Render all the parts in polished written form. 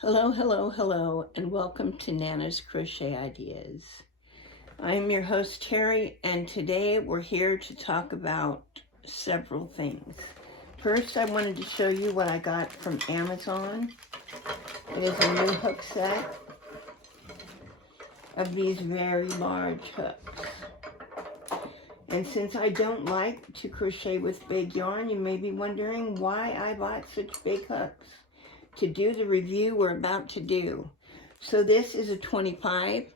Hello, hello, hello, and welcome to Nana's Crochet Ideas. I'm your host, Teri, and today we're here to talk about several things. First, I wanted to show you what I got from Amazon. It is a new hook set of these very large hooks. And since I don't like to crochet with big yarn, you may be wondering why I bought such big hooks to do the review we're about to do. So this is a 25,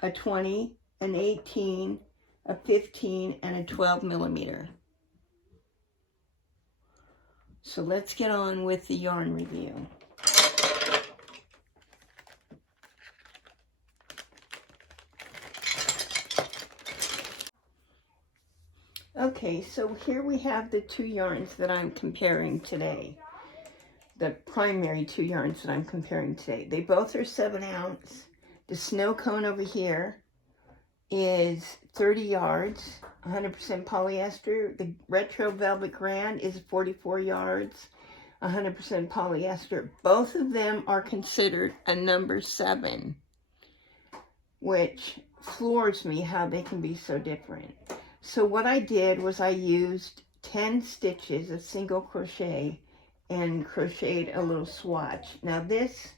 a 20, an 18, a 15, and a 12 millimeter. So let's get on with the yarn review. Okay, so here we have the two yarns that I'm comparing today. The primary two yarns that I'm comparing today. They both are 7 ounce. The snow cone over here is 30 yards, 100% polyester. The retro velvet grand is 44 yards, 100% polyester. Both of them are considered a number 7, which floors me how they can be so different. So what I did was I used 10 stitches of single crochet and crocheted a little swatch. Now this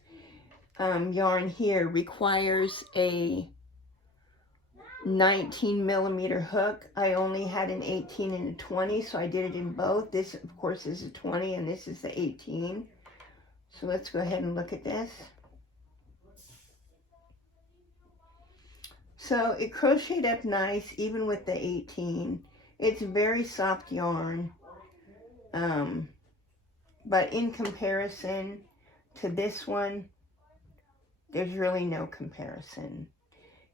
yarn here requires a 19 millimeter hook. I only had an 18 and a 20, so I did it in both. This, of course, is a 20 and this is the 18. So let's go ahead and look at this. So it crocheted up nice even with the 18. It's very soft yarn. But in comparison to this one, there's really no comparison.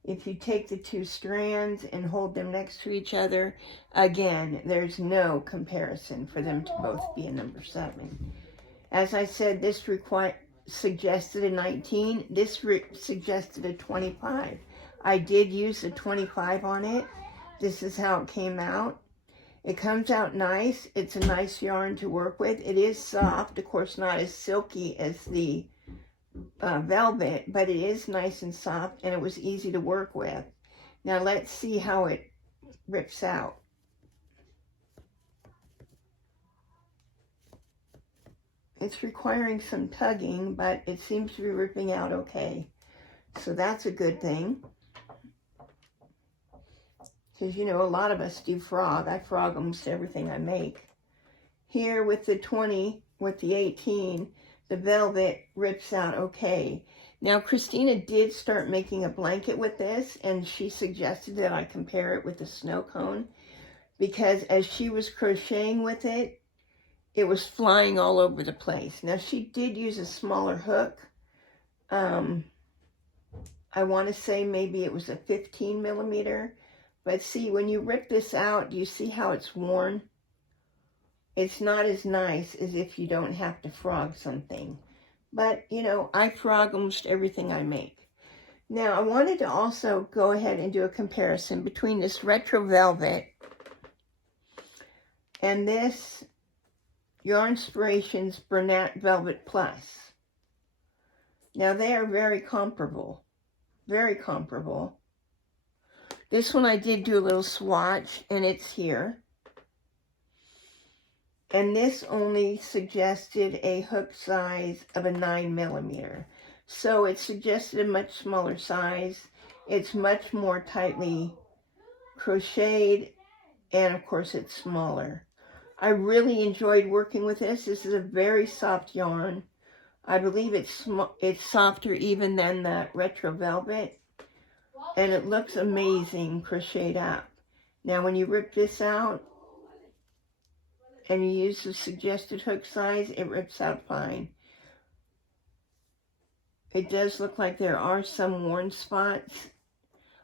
If you take the two strands and hold them next to each other, again, there's no comparison for them to both be a number 7. As I said, this suggested a 19. This suggested a 25. I did use a 25 on it. This is how it came out. It comes out nice. It's a nice yarn to work with. It is soft, of course not as silky as the velvet, but it is nice and soft, and it was easy to work with. Now let's see how it rips out. It's requiring some tugging, but it seems to be ripping out okay. So that's a good thing. Because, you know, a lot of us do frog. I frog almost everything I make. Here with the 20, with the 18, the velvet rips out okay. Now, Christina did start making a blanket with this, and she suggested that I compare it with the snow cone, because as she was crocheting with it, it was flying all over the place. Now, she did use a smaller hook. I want to say maybe it was a 15 millimeter. But see, when you rip this out, do you see how it's worn? It's not as nice as if you don't have to frog something. But, you know, I frog almost everything I make. Now, I wanted to also go ahead and do a comparison between this retro velvet and this Yarnspirations Bernat Velvet Plus. Now, they are very comparable. Very comparable. This one I did do a little swatch, and it's here. And this only suggested a hook size of a 9 millimeter. So it suggested a much smaller size. It's much more tightly crocheted, and of course it's smaller. I really enjoyed working with this. This is a very soft yarn. I believe it's softer even than the retro velvet. And it looks amazing crocheted up. Now when you rip this out and you use the suggested hook size, it rips out fine. It does look like there are some worn spots.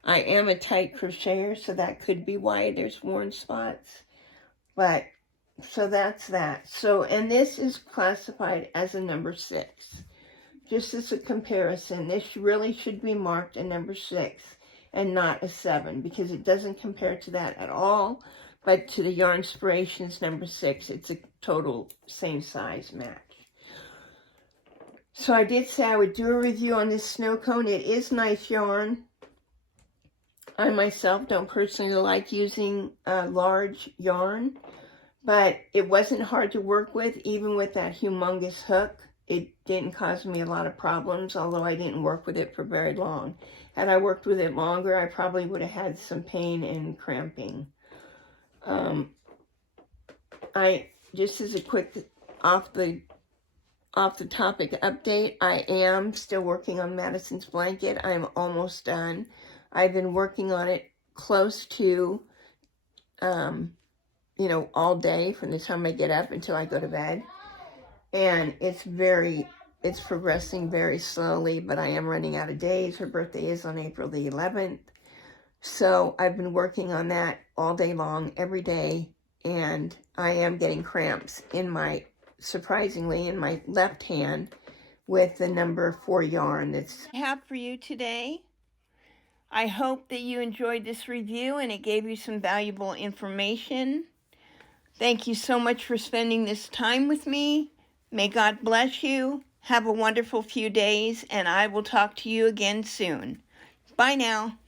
I am a tight crocheter, so that could be why there's worn spots. But, so that's that. So, and this is classified as a number 6. Just as a comparison, this really should be marked a number 6. And not a 7, because it doesn't compare to that at all, but to the Yarnspirations number 6, it's a total same size match. So I did say I would do a review on this snow cone. It is nice yarn. I myself don't personally like using large yarn, but it wasn't hard to work with, even with that humongous hook. It didn't cause me a lot of problems, although I didn't work with it for very long. Had I worked with it longer, I probably would have had some pain and cramping. Just as a quick off the topic update, I am still working on Madison's blanket. I'm almost done. I've been working on it close to, all day from the time I get up until I go to bed. And it's progressing very slowly, but I am running out of days. Her birthday is on April the 11th. So I've been working on that all day long, every day, and I am getting cramps surprisingly, in my left hand with the number 4 yarn that's I have for you today. I hope that you enjoyed this review and it gave you some valuable information. Thank you so much for spending this time with me. May God bless you. Have a wonderful few days, and I will talk to you again soon. Bye now.